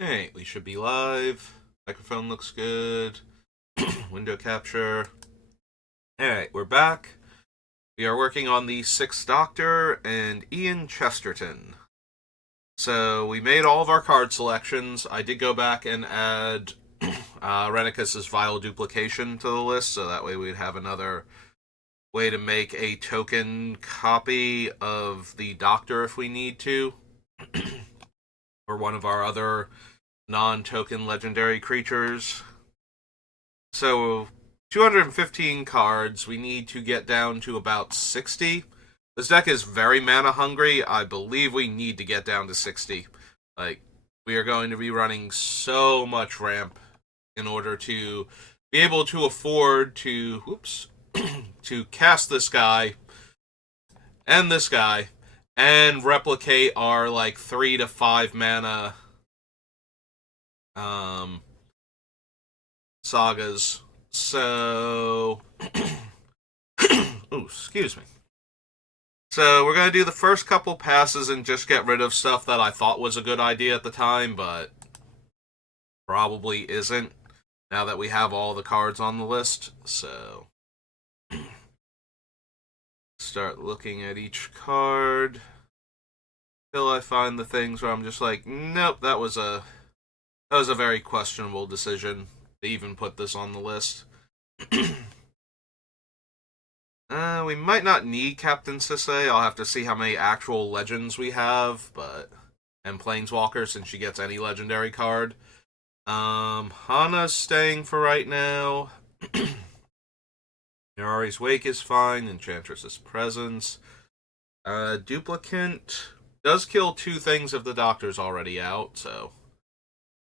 Alright, we should be live. Microphone looks good. Window capture. Alright, we're back. We are working on the Sixth Doctor and Ian Chesterton. So we made all of our card selections. I did go back and add Renicus's Vile Duplication to the list, so that way we'd have another way to make a token copy of the Doctor if we need to. Or one of our other non-token legendary creatures. So 215 cards. We need to get down to about 60. This deck is very mana hungry. I believe we need to get down to 60. Like, we are going to be running so much ramp in order to be able to afford to to cast this guy and replicate our like 3 to 5 mana sagas. So, ooh, excuse me. So we're gonna do the first couple passes and just get rid of stuff that I thought was a good idea at the time, but probably isn't. Now that we have all the cards on the list, so start looking at each card till I find the things where I'm just like, nope, that was a very questionable decision to even put this on the list. We might not need Captain Sisay. I'll have to see how many actual legends we have, and Planeswalker since she gets any legendary card. Hana's staying for right now. Mirari's Wake is fine. Enchantress's Presence. Duplicant does kill 2 things if the Doctor's already out, so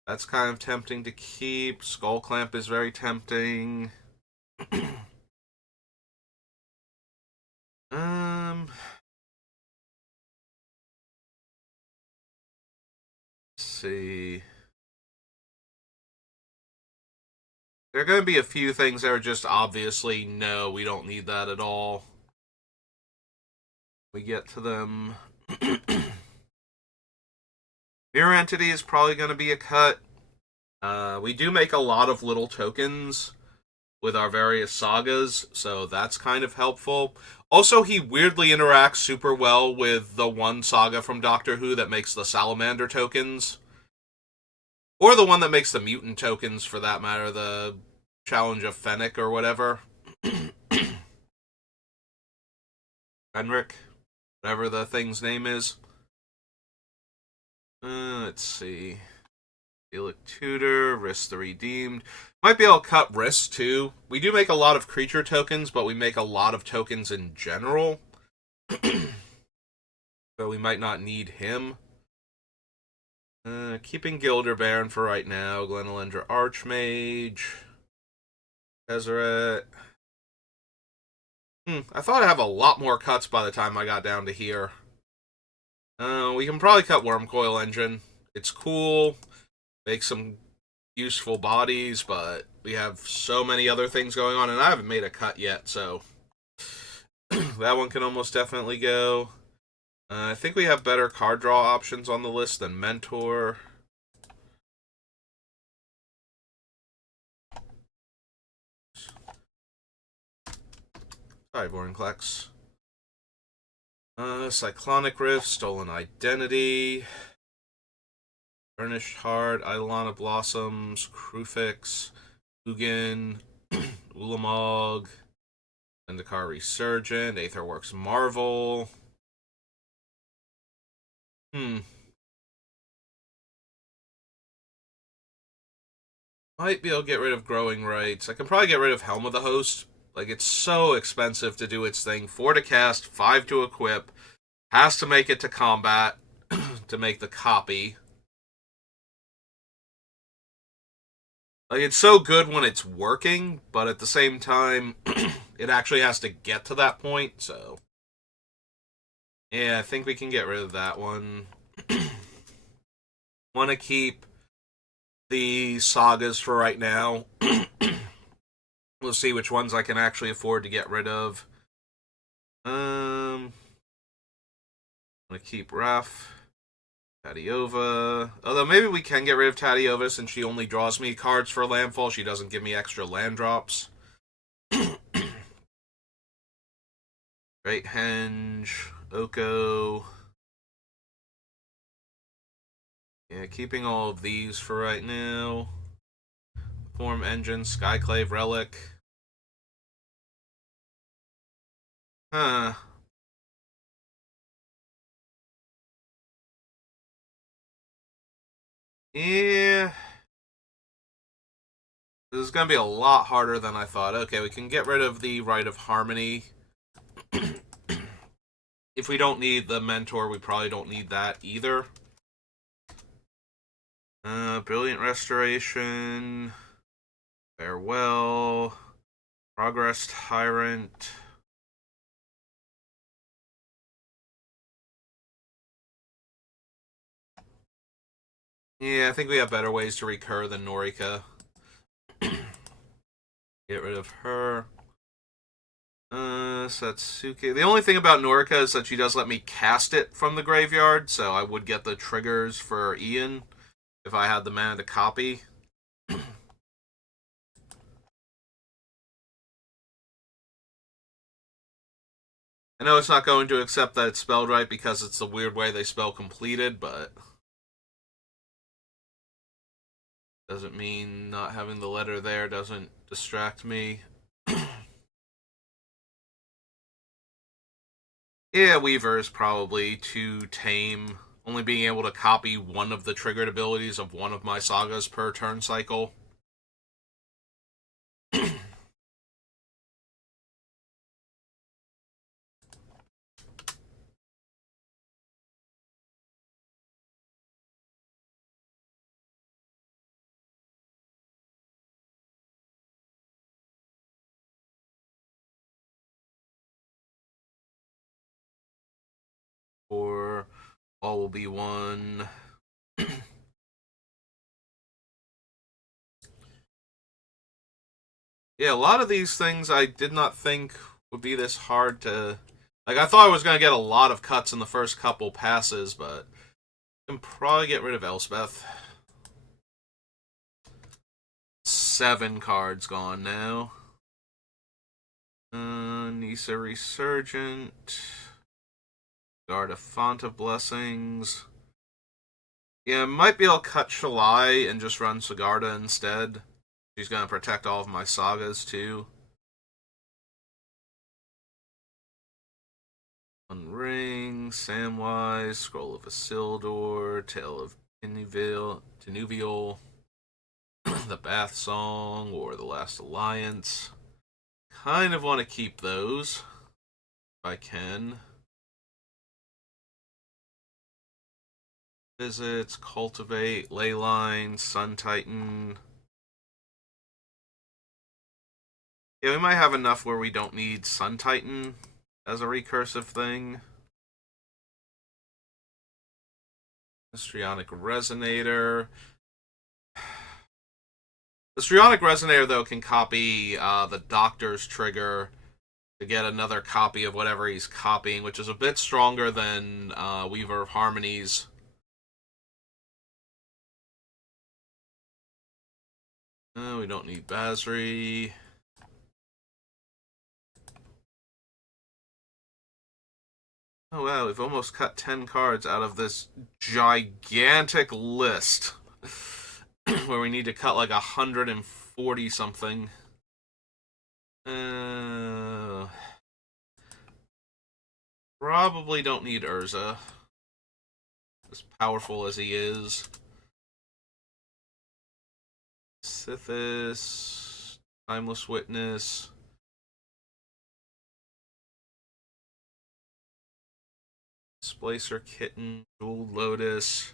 that's kind of tempting to keep. Skull Clamp is very tempting. Let's see. There are going to be a few things that are just obviously, no, we don't need that at all. We get to them. Mirror Entity is probably going to be a cut. We do make a lot of little tokens with our various sagas, so that's kind of helpful. Also, he weirdly interacts super well with the one saga from Doctor Who that makes the Salamander tokens. Or the one that makes the mutant tokens, for that matter, the Challenge of Fennec or whatever. Fenric, whatever the thing's name is. Let's see. Felix Tudor, Risk the Redeemed. Might be able to cut Risk too. We do make a lot of creature tokens, but we make a lot of tokens in general. So we might not need him. Keeping Gilder Baron for right now. Glenelendra Archmage. Tezzeret. I thought I'd have a lot more cuts by the time I got down to here. We can probably cut Wormcoil Engine. It's cool. Make some useful bodies, but we have so many other things going on, and I haven't made a cut yet, so that one can almost definitely go. I think we have better card draw options on the list than Mentor. Sorry, Vorinclex. Cyclonic Rift, Stolen Identity, Burnished Heart, Eidolon Blossoms, Krufix, Ugin, Ulamog, Zendikar Resurgent, Aetherworks Marvel. Might be able to get rid of Growing Rights. I can probably get rid of Helm of the Host. Like, it's so expensive to do its thing. 4 to cast, 5 to equip. Has to make it to combat to make the copy. Like, it's so good when it's working, but at the same time, it actually has to get to that point, so. Yeah, I think we can get rid of that one. Want to keep the sagas for right now. We'll see which ones I can actually afford to get rid of. I'm gonna keep Ref. Tadiova. Although maybe we can get rid of Tadiova since she only draws me cards for landfall. She doesn't give me extra land drops. Great Henge, Oko. Yeah, keeping all of these for right now. Form Engine, Skyclave Relic. Huh. Yeah. This is going to be a lot harder than I thought. Okay, we can get rid of the Rite of Harmony. If we don't need the Mentor, we probably don't need that either. Brilliant Restoration. Farewell. Progress Tyrant. Yeah, I think we have better ways to recur than Norika. Get rid of her. Satsuki. The only thing about Norika is that she does let me cast it from the graveyard, so I would get the triggers for Ian if I had the mana to copy. I know it's not going to accept that it's spelled right because it's the weird way they spell completed, but doesn't mean not having the letter there doesn't distract me. Yeah, Weaver is probably too tame. Only being able to copy one of the triggered abilities of one of my sagas per turn cycle. Or all will be one. Yeah, a lot of these things I did not think would be this hard to... Like, I thought I was going to get a lot of cuts in the first couple passes, but I can probably get rid of Elspeth. 7 cards gone now. Nisa Resurgent. Guard of Font of Blessings. Yeah, might be able to cut Shalai and just run Sigarda instead. She's going to protect all of my sagas, too. One Ring, Samwise, Scroll of Isildur, Tale of Tinuvial, The Bath Song, or The Last Alliance. Kind of want to keep those, if I can. Visits, Cultivate, Leyline, Sun Titan. Yeah, we might have enough where we don't need Sun Titan as a recursive thing. Histrionic Resonator. The Histrionic Resonator, though, can copy the Doctor's trigger to get another copy of whatever he's copying, which is a bit stronger than Weaver of Harmonies. We don't need Basri. Oh wow, we've almost cut 10 cards out of this gigantic list. Where we need to cut like 140 something. Probably don't need Urza. As powerful as he is. Sithis. Timeless Witness. Splicer Kitten. Jeweled Lotus.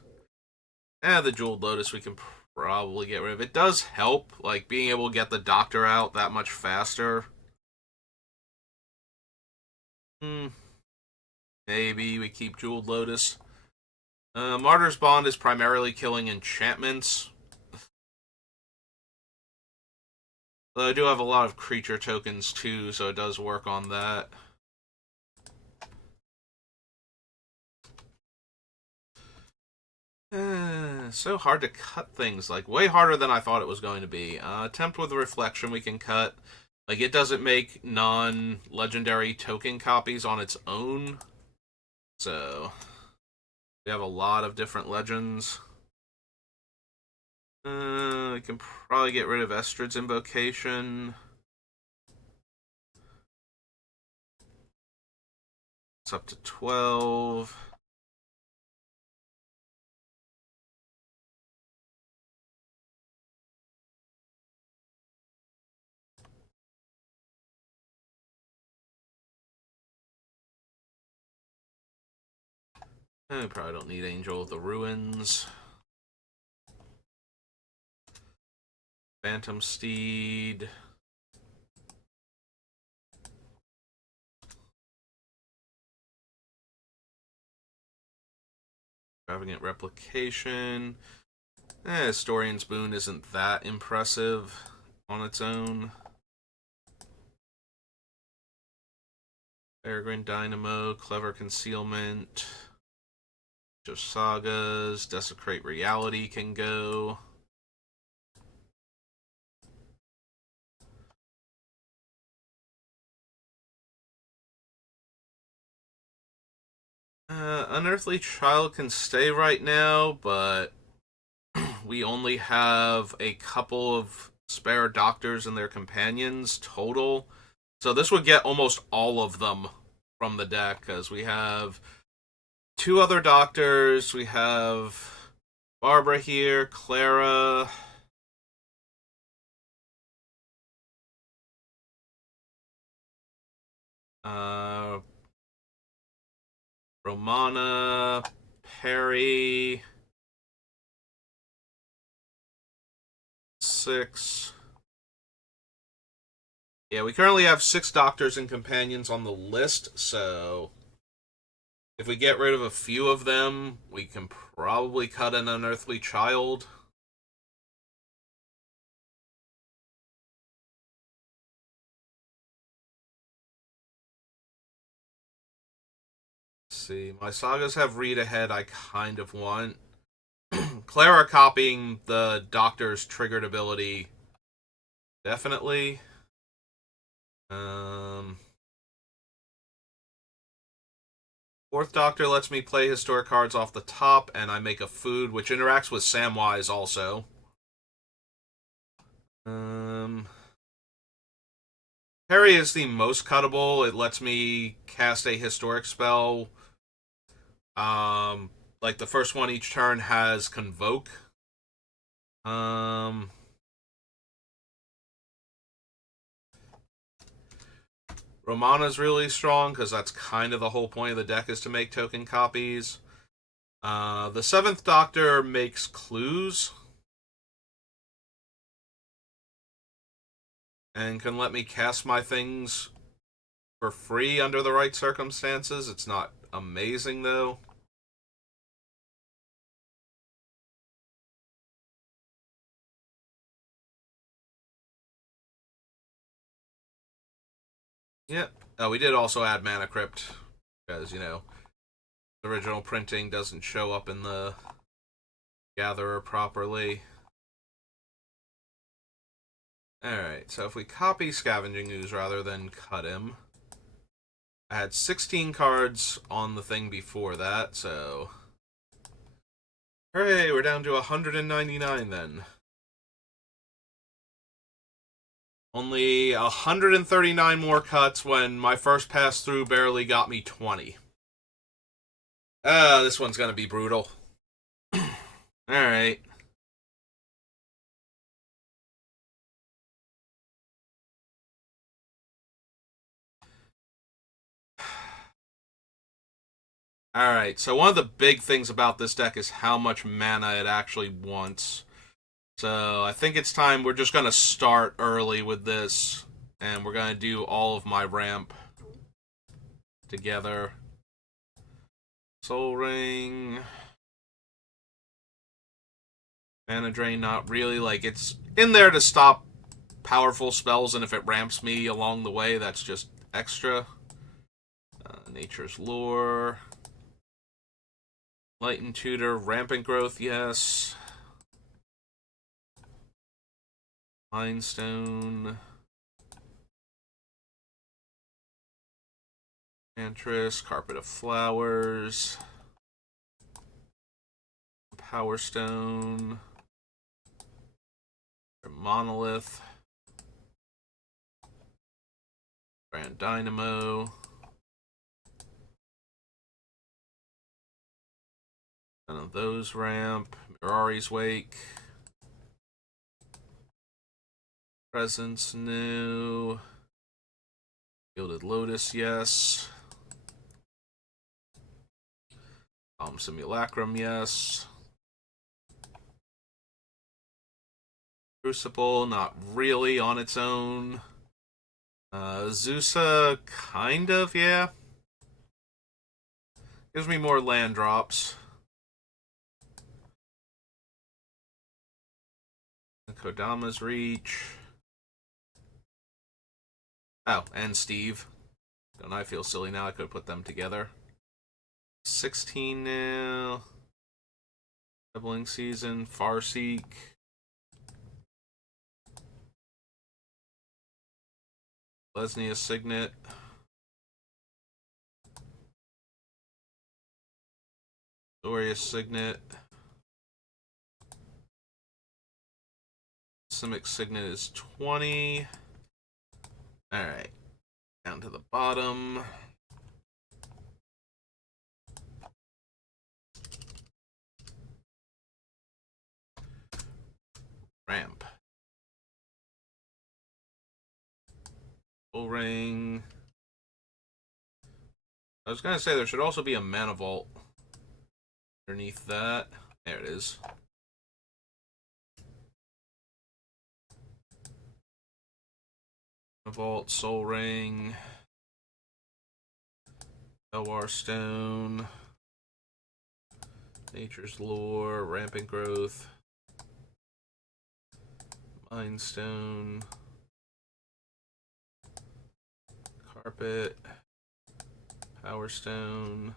The Jeweled Lotus we can probably get rid of. It does help, like, being able to get the Doctor out that much faster. Maybe we keep Jeweled Lotus. Martyr's Bond is primarily killing enchantments. Though I do have a lot of creature tokens too, so it does work on that. It's so hard to cut things, like, way harder than I thought it was going to be. Attempt with Reflection we can cut. Like, it doesn't make non-legendary token copies on its own. So, we have a lot of different legends. We can probably get rid of Estrid's Invocation. It's up to 12. We probably don't need Angel of the Ruins. Phantom Steed. Extravagant Replication. Historian's Boon isn't that impressive on its own. Peregrine Dynamo, Clever Concealment. Of Sagas, Desecrate Reality can go. Unearthly Child can stay right now, but we only have a couple of spare doctors and their companions total. So this would get almost all of them from the deck, because we have 2 other doctors. We have Barbara here, Clara. Romana, Perry. 6. Yeah, we currently have 6 doctors and companions on the list, so if we get rid of a few of them, we can probably cut an Unearthly Child. Let's see, my sagas have read ahead I kind of want. Clara copying the Doctor's triggered ability, definitely. Fourth Doctor lets me play historic cards off the top, and I make a food, which interacts with Samwise also. Harry is the most cuttable. It lets me cast a historic spell. Like the first one each turn has Convoke. Romana's really strong, because that's kind of the whole point of the deck, is to make token copies. The 7th Doctor makes clues. And can let me cast my things for free under the right circumstances. It's not amazing, though. Yep. We did also add Mana Crypt, because, you know, the original printing doesn't show up in the Gatherer properly. Alright, so if we copy Scavenging Ooze rather than cut him, I had 16 cards on the thing before that, so hooray, we're down to 199 then. Only 139 more cuts when my first pass through barely got me 20. This one's gonna be brutal. Alright. Alright, so one of the big things about this deck is how much mana it actually wants. So I think it's time we're just going to start early with this, and we're going to do all of my ramp together. Soul Ring. Mana Drain, not really. Like, it's in there to stop powerful spells, and if it ramps me along the way, that's just extra. Nature's Lore. Light and Tutor, Rampant Growth, yes. Mind Stone. Enchantress, Carpet of Flowers. Power Stone. Monolith. Grand Dynamo. None of those ramp. Mirari's Wake. Presence, no. Gilded Lotus, yes. Simulacrum, yes. Crucible, not really on its own. Zusa, kind of, yeah. Gives me more land drops. Kodama's Reach. Oh, and Steve. Don't I feel silly now? I could put them together. 16 now. Doubling Season. Farseek. Lesnia Signet. Dorius Signet. Simic Signet is 20. Alright. Down to the bottom. Ramp. Full Ring. I was gonna say there should also be a Mana Vault underneath that. There it is. Mana Vault, Soul Ring. Elwar Stone. Nature's Lore. Rampant Growth. Mind Stone. Carpet. Power Stone.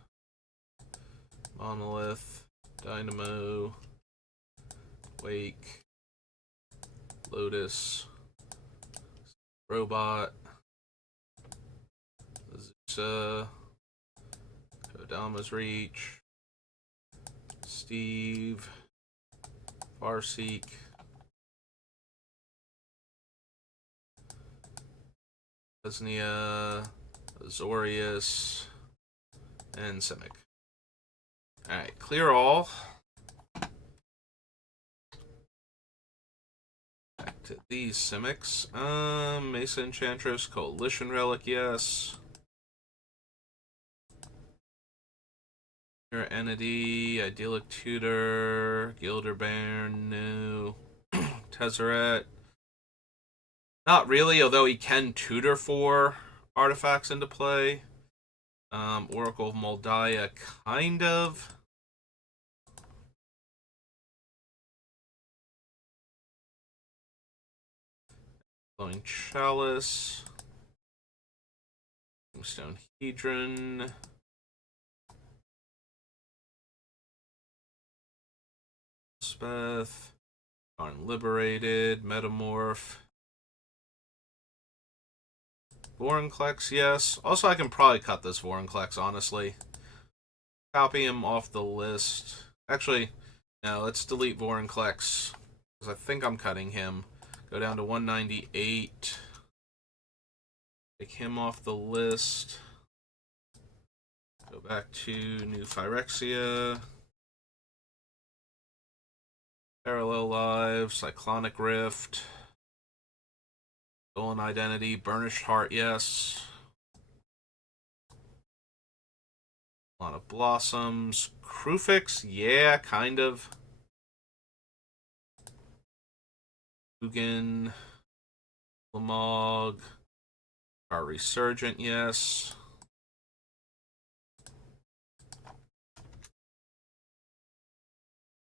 Monolith. Dynamo. Wake. Lotus. Robot. Zusa. Kodama's Reach. Steve. Farseek. Lesnia. Azorius. And Simic. Alright, clear all. Back to these Simics. Mesa Enchantress, Coalition Relic, yes. Mirror Entity, Idyllic Tutor, Gilderbairn, no. Tezzeret. Not really, although he can tutor 4 artifacts into play. Oracle of Moldiah, kind of. Glowing Chalice. Stone Hedron. Speth. Unliberated. Metamorph. Vorinclex, yes. Also, I can probably cut this Vorinclex, honestly. Copy him off the list. Actually, no, let's delete Vorinclex, because I think I'm cutting him. Go down to 198. Take him off the list. Go back to New Phyrexia. Parallel Lives, Cyclonic Rift. Stolen Identity, Burnished Heart, yes. A lot of Blossoms. Krufix, yeah, kind of. Ugin. Lamog. Our Resurgent, yes.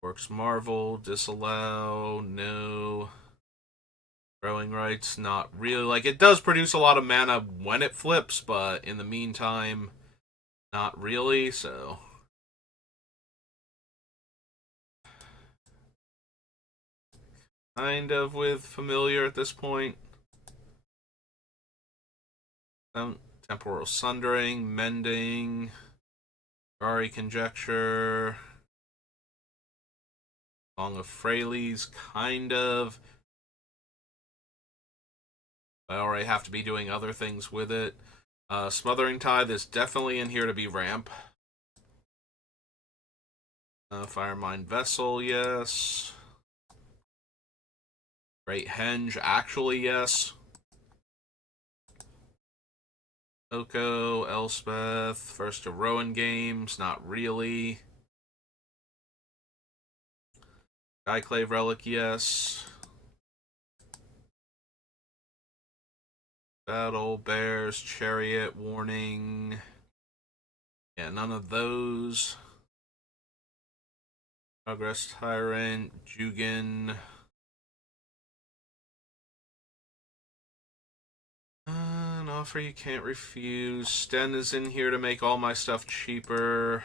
Works Marvel, Disallow, no. Growing Rights, not really. Like, it does produce a lot of mana when it flips, but in the meantime, not really, so. kind of with familiar at this point. Temporal Sundering, Mending, Ferrari Conjecture, Song of Freyles, kind of. I already have to be doing other things with it. Smothering Tithe is definitely in here to be ramp. Firemind Vessel, yes. Great Henge, actually, yes. Oko, Elspeth, First to Rowan Games, not really. Skyclave Relic, yes. Battle, Bears, Chariot, Warning. Yeah, none of those. Progress Tyrant, Jugan. An offer you can't refuse. Sten is in here to make all my stuff cheaper.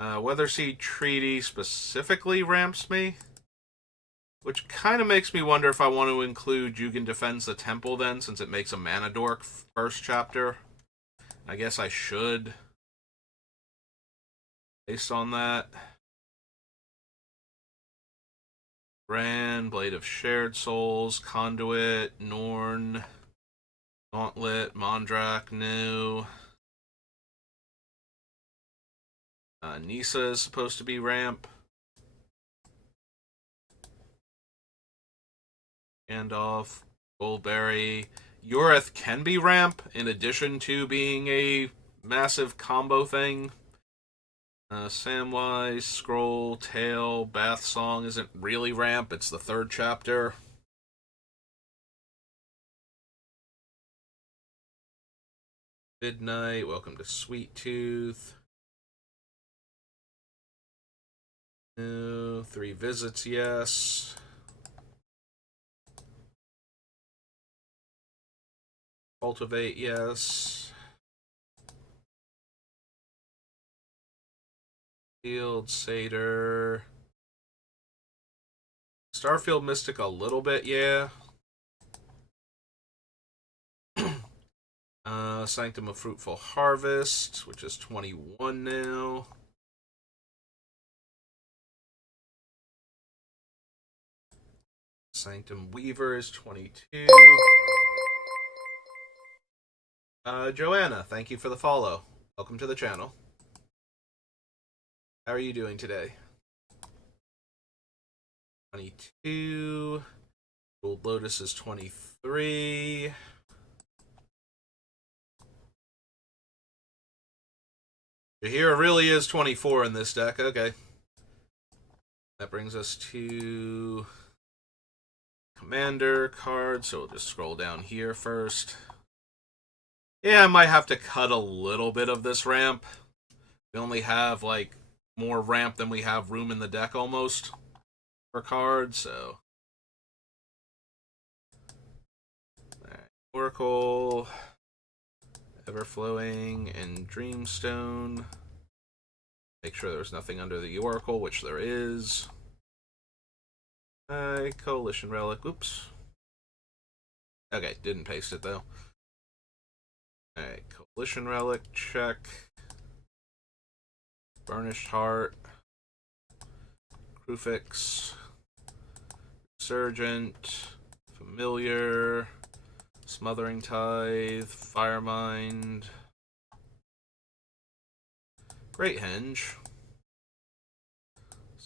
Weatherseed Treaty specifically ramps me, which kind of makes me wonder if I want to include Jugan Defends the Temple then, since it makes a mana dork first chapter. I guess I should, based on that. Bran, Blade of Shared Souls, Conduit, Norn, Gauntlet, Mondrak, New. Nisa is supposed to be ramp. Gandalf, Goldberry. Yoreth can be ramp, in addition to being a massive combo thing. Samwise, Scroll, Tail, Bath Song isn't really ramp, it's the third chapter. Midnight, Welcome to Sweet Tooth. Three Visits, yes. Cultivate, yes. Field, Satyr. Starfield Mystic a little bit, yeah. Sanctum of Fruitful Harvest, which is 21 now. Sanctum Weaver is 22. Joanna, thank you for the follow. Welcome to the channel. How are you doing today? 22. Gold Lotus is 23. Jahira really is 24 in this deck. Okay. That brings us to Commander card, so we'll just scroll down here first. Yeah, I might have to cut a little bit of this ramp. We only have, like, more ramp than we have room in the deck, almost, for cards, so... Right. Oracle, Everflowing, and Dreamstone. Make sure there's nothing under the Oracle, which there is. Coalition Relic, oops. Okay, didn't paste it, though. Alright, Coalition Relic, check. Burnished Heart. Crufix. Resurgent. Familiar. Smothering Tithe. Firemind. Great Henge.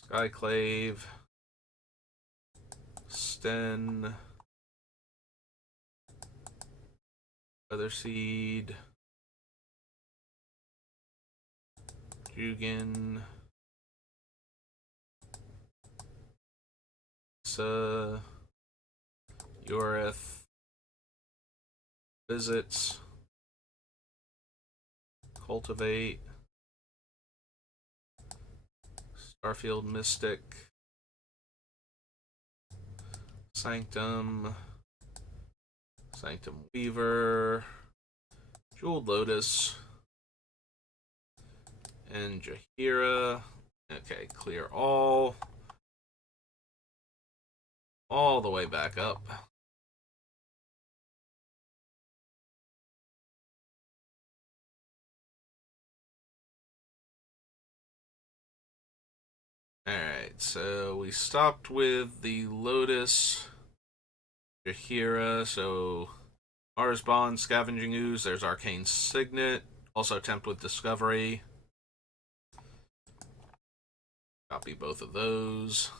Skyclave. Sten. Weatherseed. Jugan. Yoreth. Visits. Cultivate. Starfield Mystic. Sanctum. Sanctum Weaver. Jeweled Lotus. And Jahira. Okay, clear all. all the way back up. Alright, so we stopped with the Lotus, Jahira, so Mars Bond, Scavenging Ooze, there's Arcane Signet, also attempt with Discovery. Copy both of those.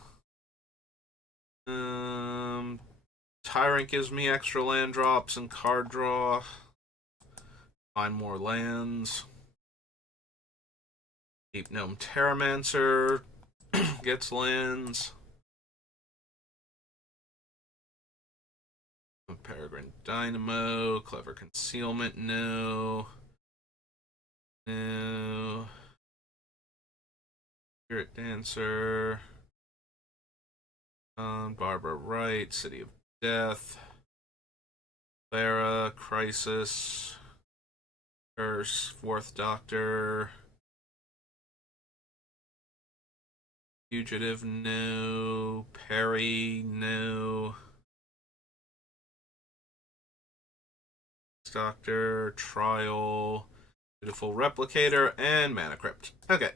Tyrant gives me extra land drops and card draw. Find more lands. Deep Gnome Terramancer gets lands. Peregrine Dynamo, Clever Concealment, no. No. Spirit Dancer. Barbara Wright, City of Death. Clara, Crisis. Curse, Fourth Doctor. Fugitive, no. Perry, no. Doctor, Trial, Beautiful Replicator, and Mana Crypt. Okay.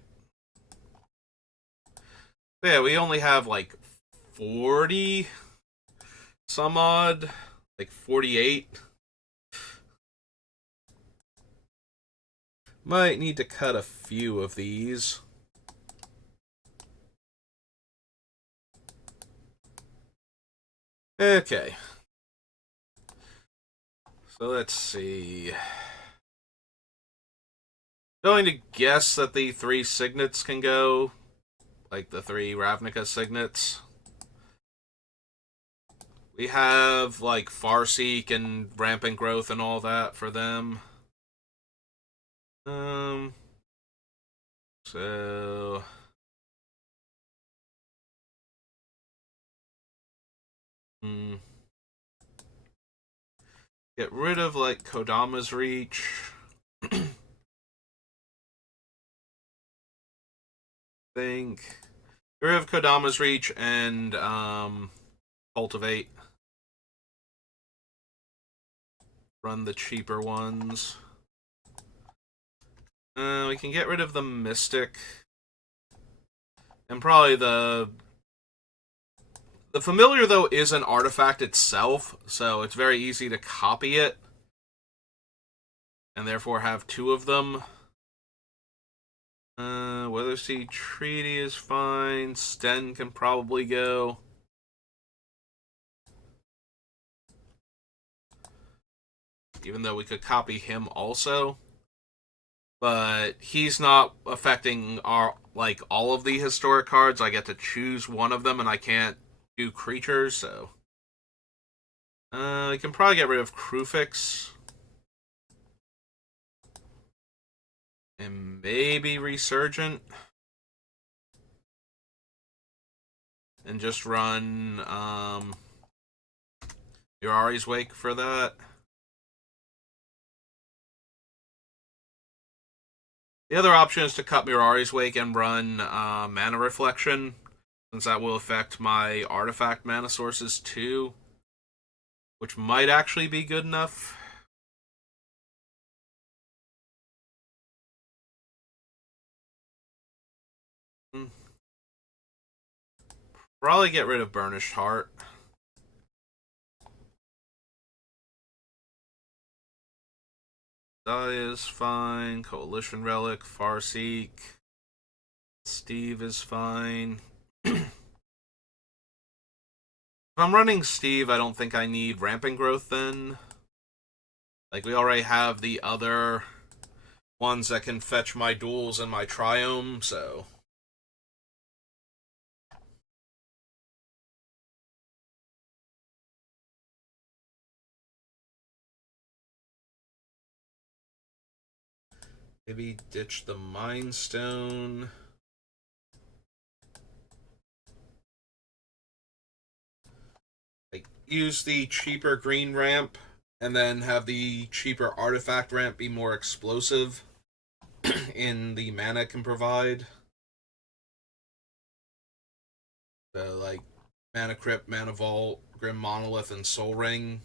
Yeah, we only have like 40 some odd, like 48. Might need to cut a few of these. Okay. So let's see. Going to guess that the 3 signets can go. Like the 3 Ravnica signets. We have like Farseek and Rampant Growth and all that for them. So get rid of like Kodama's Reach. Think get rid of Kodama's Reach and Cultivate. Run the cheaper ones. We can get rid of the Mystic. And probably the Familiar, though, is an artifact itself, so it's very easy to copy it. And therefore have 2 of them. Weathersea Treaty is fine. Sten can probably go. Even though we could copy him also. But he's not affecting our like all of the historic cards. I get to choose one of them, and I can't do creatures, so we can probably get rid of Krufix. And maybe Resurgent. And just run Mirari's Wake for that. The other option is to cut Mirari's Wake and run Mana Reflection, since that will affect my artifact mana sources too, which might actually be good enough. Probably get rid of Burnished Heart. Dahlia is fine. Coalition Relic, Farseek. Steve is fine. If I'm running Steve, I don't think I need Rampant Growth then. Like, we already have the other ones that can fetch my duels and my Triome, so... Maybe ditch the Mind Stone. Like, use the cheaper green ramp, and then have the cheaper artifact ramp be more explosive in the mana it can provide. So, like, Mana Crypt, Mana Vault, Grim Monolith, and Soul Ring.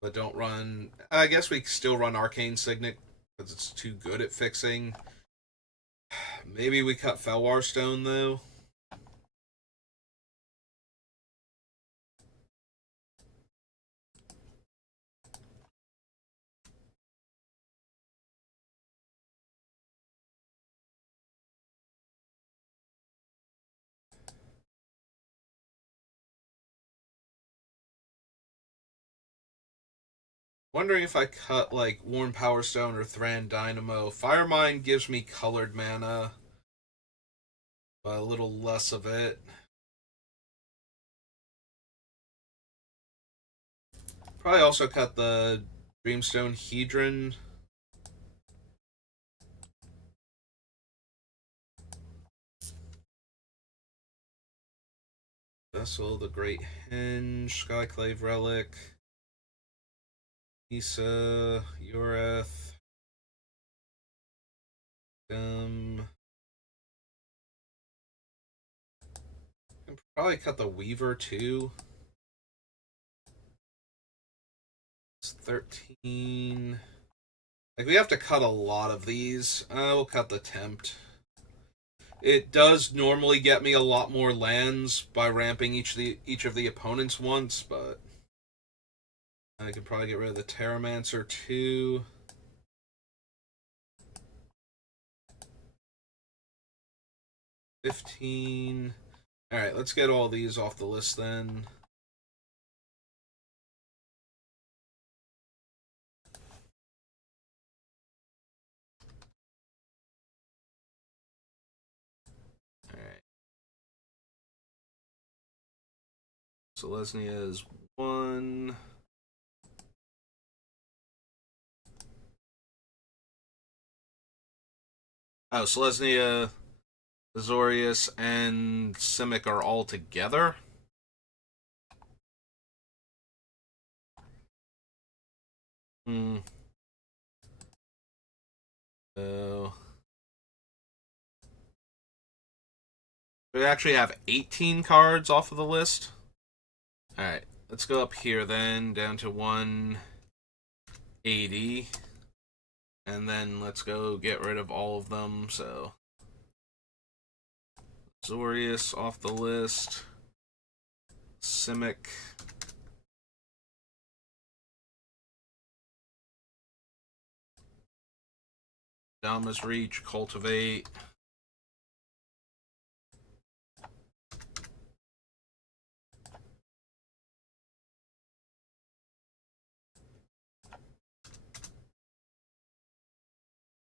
But don't run. I guess we still run Arcane Signet because it's too good at fixing. Maybe we cut Felwar Stone though. Wondering if I cut like Worn Power Stone or Thran Dynamo. Firemind gives me colored mana, but a little less of it. Probably also cut the Dreamstone Hedron. Vessel, the Great Henge, Skyclave Relic, Isa, Ureth, can probably cut the Weaver too. It's 13. Like, we have to cut a lot of these. We'll cut the Tempt. It does normally get me a lot more lands by ramping each of the opponents once, but I could probably get rid of the Terramancer too. $15. Alright, let's get all these off the list then. Alright. Selesnya is 1. Oh, Selesnya, Azorius, and Simic are all together? So we actually have 18 cards off of the list. Alright, let's go up here then, down to 180. And then let's go get rid of all of them. So Azorius off the list. Simic. Dama's Reach, Cultivate.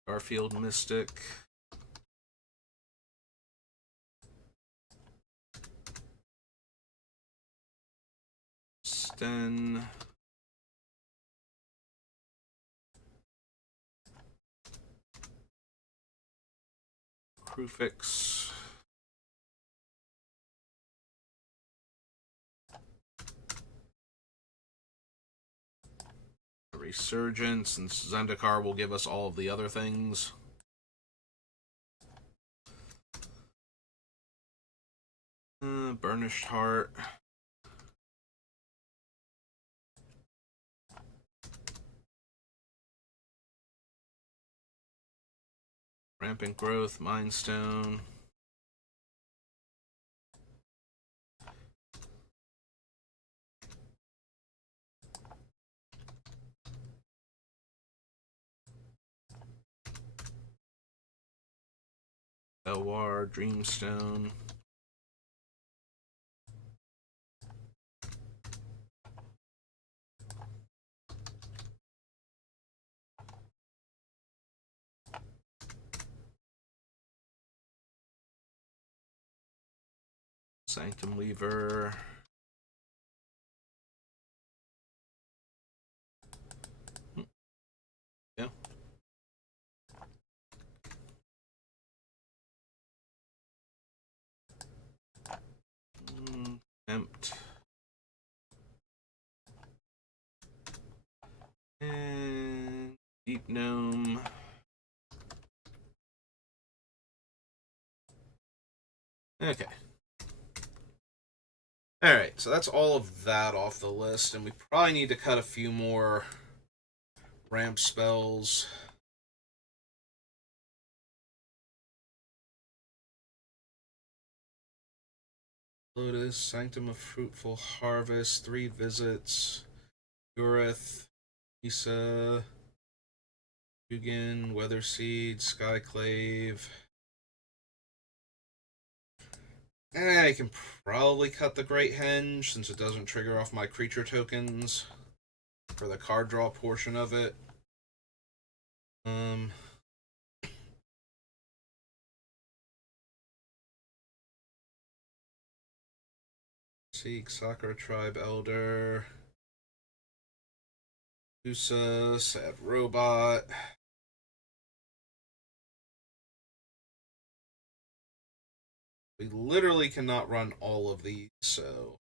Garfield Mystic. Sten. Crufix. Resurgence, and Zendikar will give us all of the other things. Burnished Heart. Rampant Growth, Mind Stone. Elwar, Dreamstone. Sanctum Weaver. Yeah. Tempt. And Deep Gnome. Okay. Alright, so that's all of that off the list, and we probably need to cut a few more ramp spells. Lotus, Sanctum of Fruitful Harvest, 3 visits, Urith, Isa, Hugin, Weatherseed, Skyclave. I can probably cut the Great Henge since it doesn't trigger off my creature tokens for the card draw portion of it. Seek, Sakura Tribe Elder, Usa, Sad Robot. We literally cannot run all of these, so.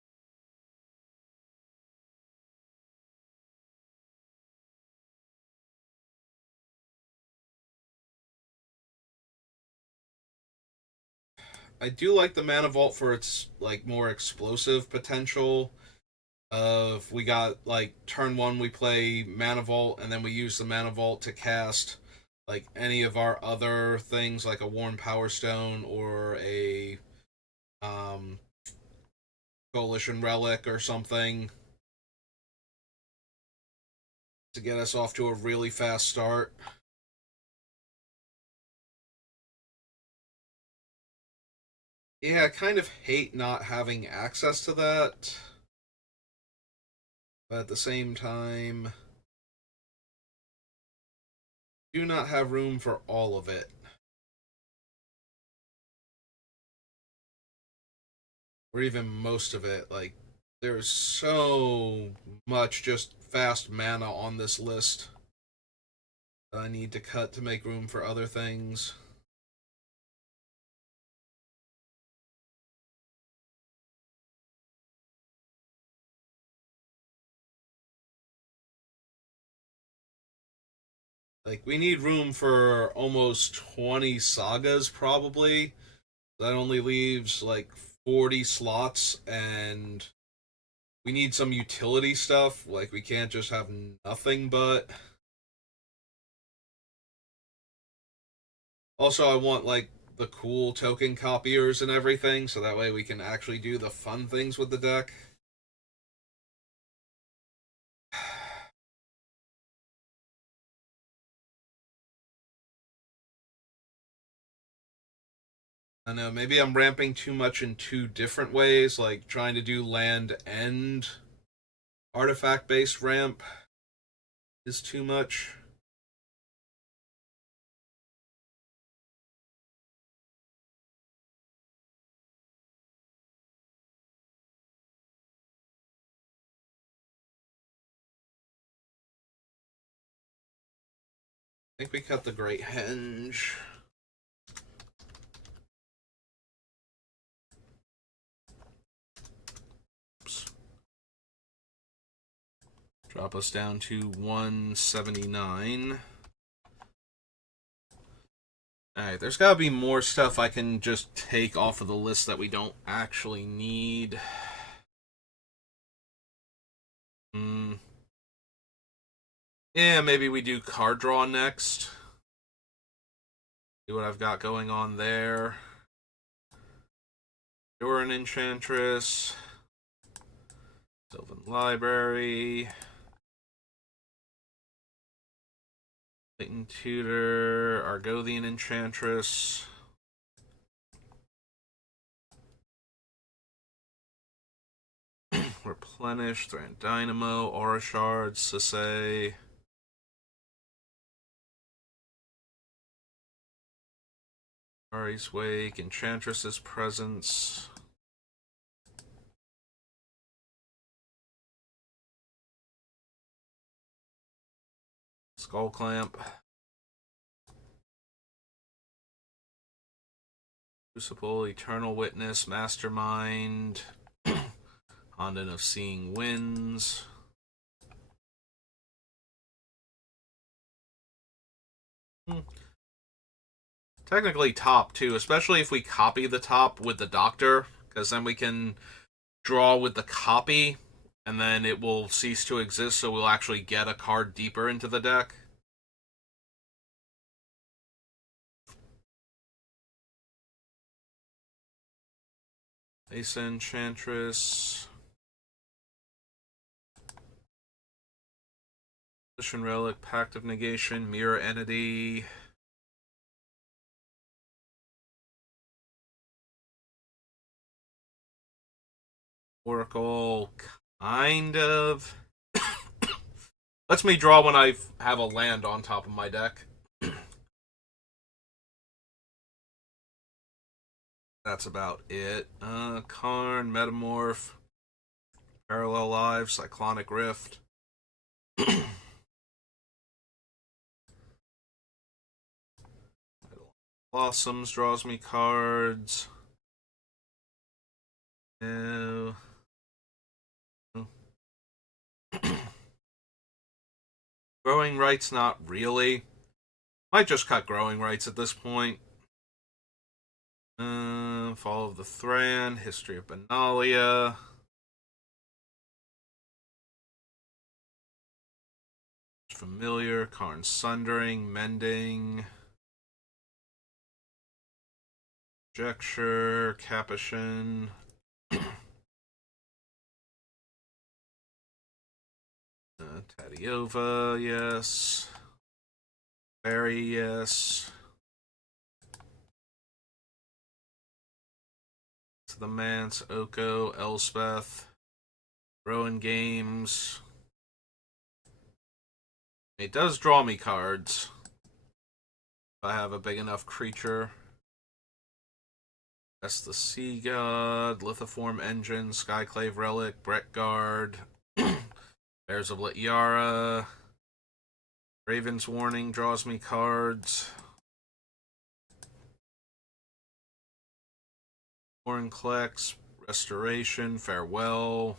I do like the Mana Vault for its like more explosive potential. Of we got like turn one we play Mana Vault and then we use the Mana Vault to cast like any of our other things like a Worn Power Stone or a um, Coalition Relic or something to get us off to a really fast start. Yeah, I kind of hate not having access to that. But at the same time, do not have room for all of it. Or even most of it. Like, there's so much just fast mana on this list that I need to cut to make room for other things. Like, we need room for almost 20 sagas, probably. That only leaves, like, 40 slots, and we need some utility stuff. Like, we can't just have nothing but. Also, I want, like, the cool token copiers and everything, so that way we can actually do the fun things with the deck. I know, maybe I'm ramping too much in two different ways, like trying to do land and artifact based ramp is too much. I think we cut the Great Henge. Oops. Drop us down to 179. Alright, there's gotta be more stuff I can just take off of the list that we don't actually need. Yeah, maybe we do card draw next. See what I've got going on there. You're an Enchantress. Sylvan Library. Clayton Tutor. Argothian Enchantress. Replenish. Thran Dynamo. Aura Shard. Sisay. Ari's Wake. Enchantress's Presence. Skull Clamp. Crucible, Eternal Witness, Mastermind, Honden of Seeing Winds. Technically top too, especially if we copy the top with the Doctor, because then we can draw with the copy, and then it will cease to exist, so we'll actually get a card deeper into the deck. Ace Enchantress. Position Relic, Pact of Negation, Mirror Entity. Oracle, kind of. Lets me draw when I have a land on top of my deck. That's about it. Karn, Metamorph, Parallel Lives, Cyclonic Rift. Blossoms draws me cards. No. Growing Rights, not really. Might just cut Growing Rights at this point. Fall of the Thran, History of Benalia. Familiar, Karn Sundering, Mending. Conjecture, Capuchin. Tadiova, yes. Barry, yes. The Mance, Oko, Elspeth, Rowan Games. It does draw me cards. If I have a big enough creature. That's the Sea God, Lithoform Engine, Skyclave Relic, Brett Guard, Bears of Lityara, Raven's Warning draws me cards. Hornclex, Restoration, Farewell.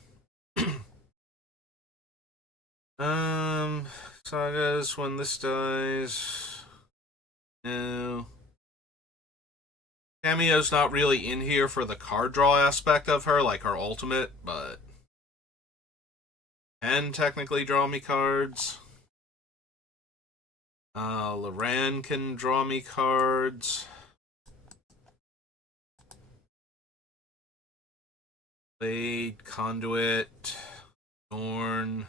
Sagas, when this dies. No. Cameo's not really in here for the card draw aspect of her, like her ultimate, but can technically draw me cards. Loran can draw me cards. Blade, Conduit, Thorn,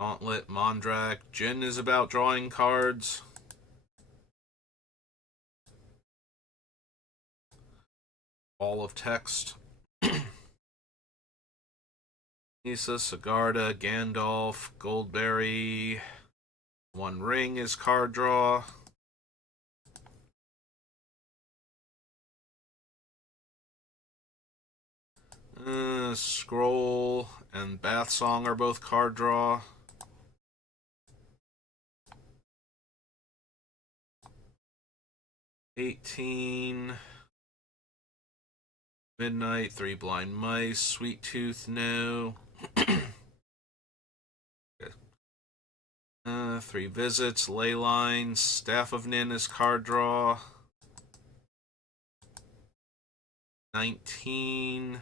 Gauntlet, Mondrak. Jin is about drawing cards. All of text. Nissa, Sigarda, Gandalf, Goldberry. One Ring is card draw. Scroll and Bath Song are both card draw. $18. Midnight, Three Blind Mice, Sweet Tooth, no. Three Visits, Leylines, Staff of Nin is card draw. 19.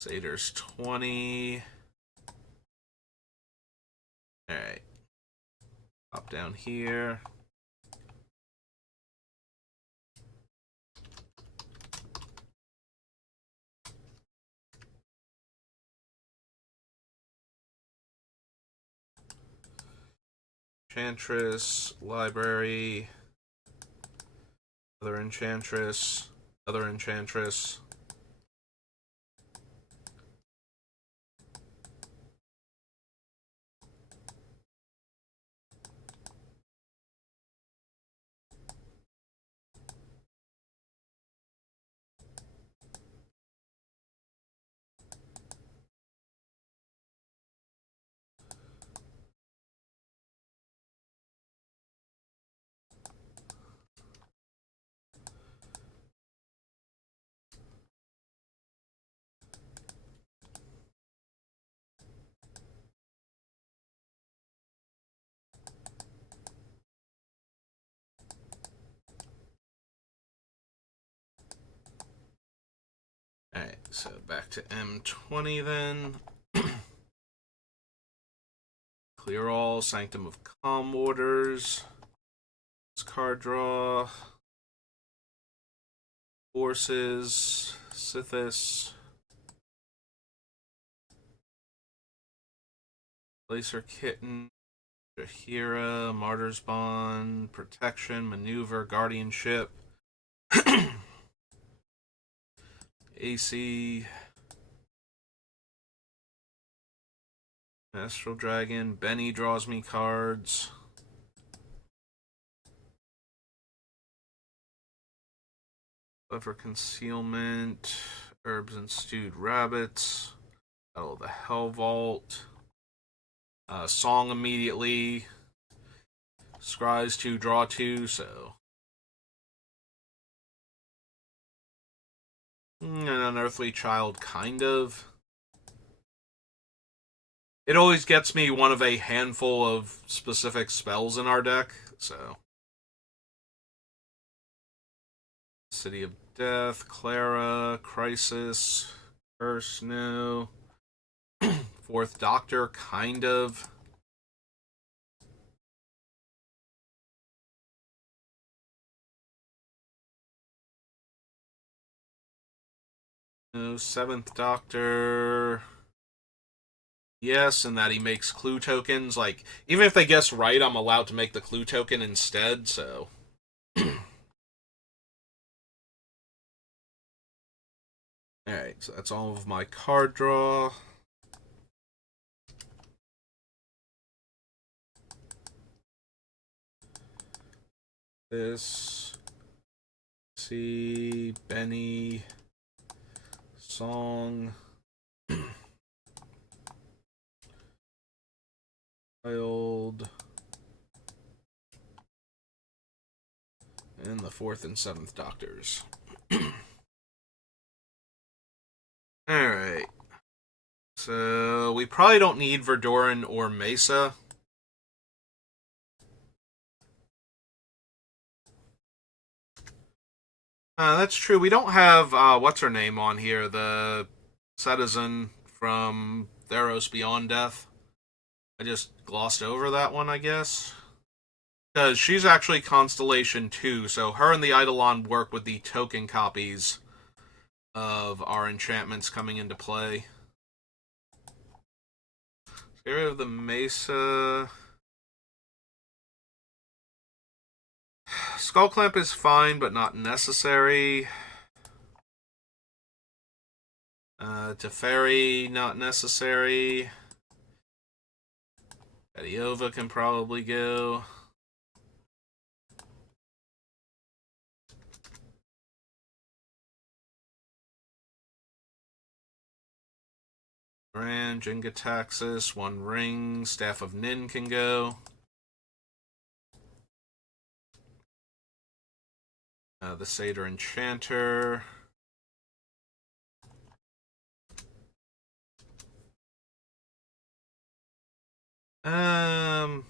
Satyrs 20. Alright. Pop down here. Enchantress, Library, other Enchantress, other Enchantress. So back to M20 then. Clear all, Sanctum of Calm Waters. Card draw. Forces, Sithis. Lacer Kitten. Jahira, Martyr's Bond, Protection, Maneuver, Guardianship. AC. Astral Dragon. Benny draws me cards. Clever Concealment. Herbs and Stewed Rabbits. Battle of the Hell Vault. Song immediately. Scries 2, draw 2, so. An Unearthly Child, kind of. It always gets me one of a handful of specific spells in our deck, so. City of Death, Clara, Crisis, Curse, no. Fourth Doctor, kind of. No, Seventh Doctor. Yes, and that he makes clue tokens. Like, even if they guess right, I'm allowed to make the clue token instead, so. Alright, so that's all of my card draw. This. See, Benny. Song. Child. And the fourth and seventh Doctors. Alright. So, we probably don't need Verdoran or Mesa. That's true. We don't have, what's her name on here? The citizen from Theros Beyond Death. I just glossed over that one, I guess. Because she's actually Constellation 2, so her and the Eidolon work with the token copies of our enchantments coming into play. Get rid of the Mesa. Skull Clamp is fine, but not necessary. Teferi, not necessary. Adiova can probably go. Brand, Jingataxis, One Ring, Staff of Nin can go. The Satyr Enchanter. I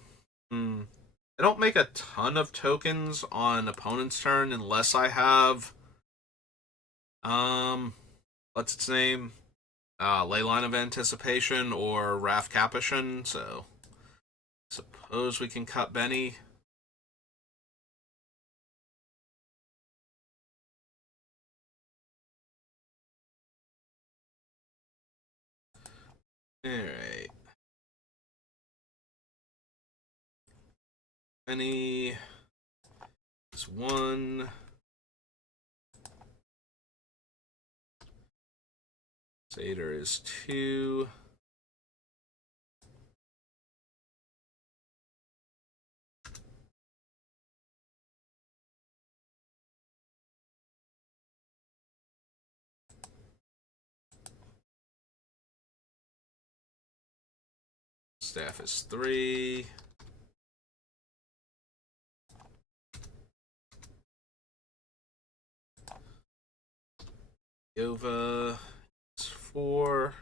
don't make a ton of tokens on opponent's turn unless I have what's its name? Leyline of Anticipation or Wrath Capuchin, so suppose we can cut Benny. Alright. Benny is 1. Satyr is 2. Staff is 3. Yova is 4.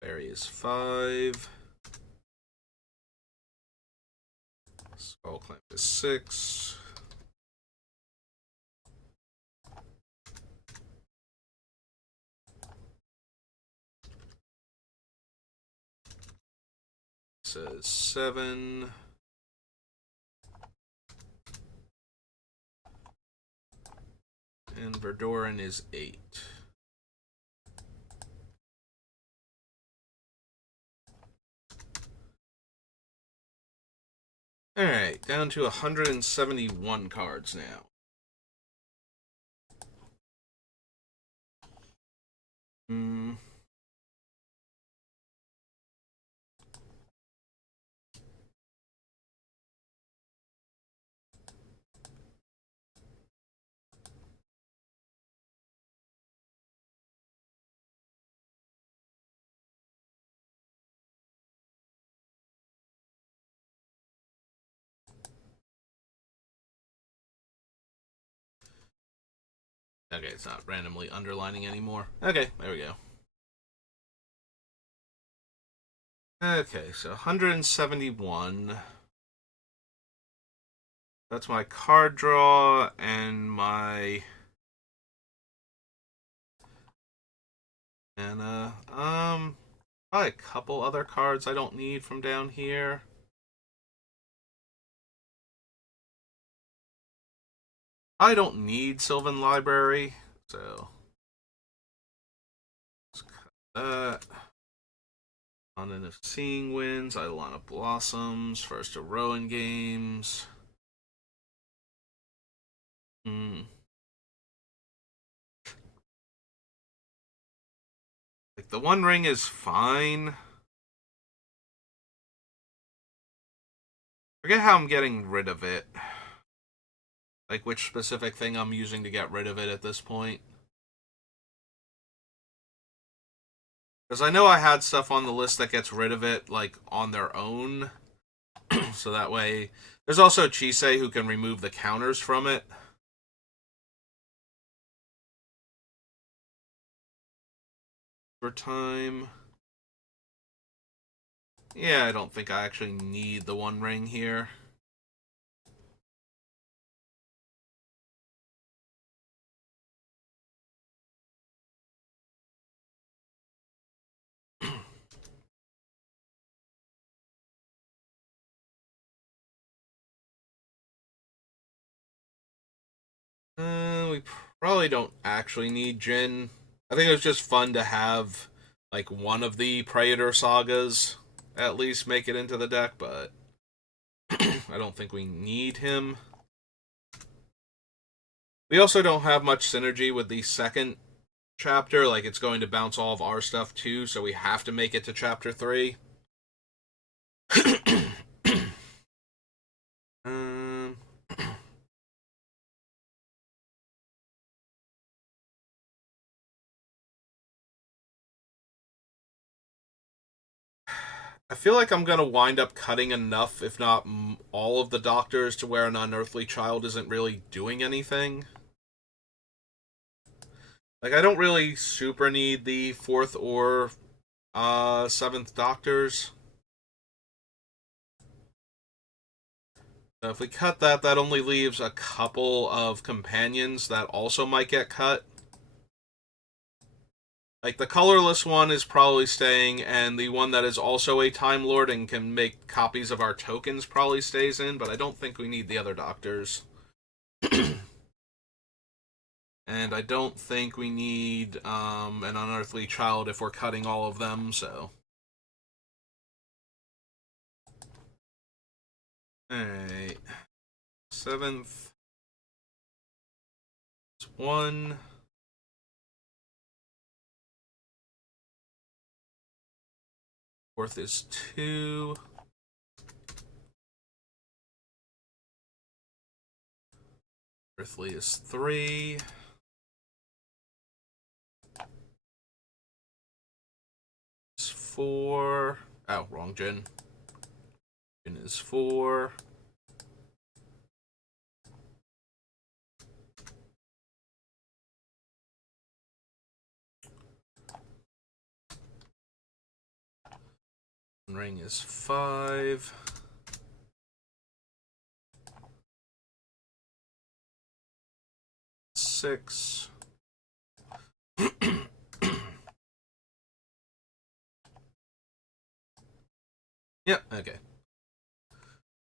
Barry is 5. Skull Clamp is 6. says 7. And Verdorin is 8. Alright, down to 171 cards now. Okay, it's not randomly underlining anymore. Okay, there we go. Okay, so 171. That's my card draw and my mana. Probably a couple other cards I don't need from down here. I don't need Sylvan Library, so let's cut that. London of Seeing Winds, Eidolon of Blossoms, First of Rowan Games. Like, the One Ring is fine. Forget how I'm getting rid of it. Like, which specific thing I'm using to get rid of it at this point. Because I know I had stuff on the list that gets rid of it, like, on their own. So that way... There's also Chisei who can remove the counters from it. For time... Yeah, I don't think I actually need the One Ring here. We probably don't actually need Jin. I think it was just fun to have, like, one of the Praetor sagas at least make it into the deck, but I don't think we need him. We also don't have much synergy with the second chapter. Like, it's going to bounce all of our stuff too, so we have to make it to chapter 3. I feel like I'm going to wind up cutting enough, if not all of the doctors, to where an unearthly child isn't really doing anything. Like, I don't really super need the 4th or 7th doctors. So if we cut that, that only leaves a couple of companions that also might get cut. Like, the colorless one is probably staying, and the one that is also a Time Lord and can make copies of our tokens probably stays in, but I don't think we need the other doctors. And I don't think we need an unearthly child if we're cutting all of them, so... Alright. 7th. It's 1. 4th is 2. Earthly is 3. It's 4. Oh, wrong Jin. Jin is 4. Ring is 5. Six. Yep, okay.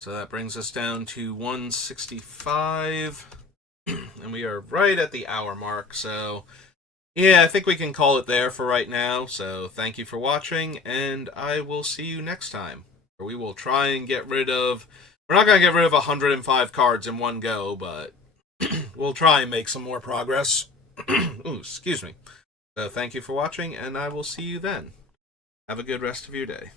So that brings us down to 165. And we are right at the hour mark, so yeah, I think we can call it there for right now. So thank you for watching, and I will see you next time. We will try and get rid of... We're not going to get rid of 105 cards in one go, but we'll try and make some more progress. Ooh, excuse me. So thank you for watching, and I will see you then. Have a good rest of your day.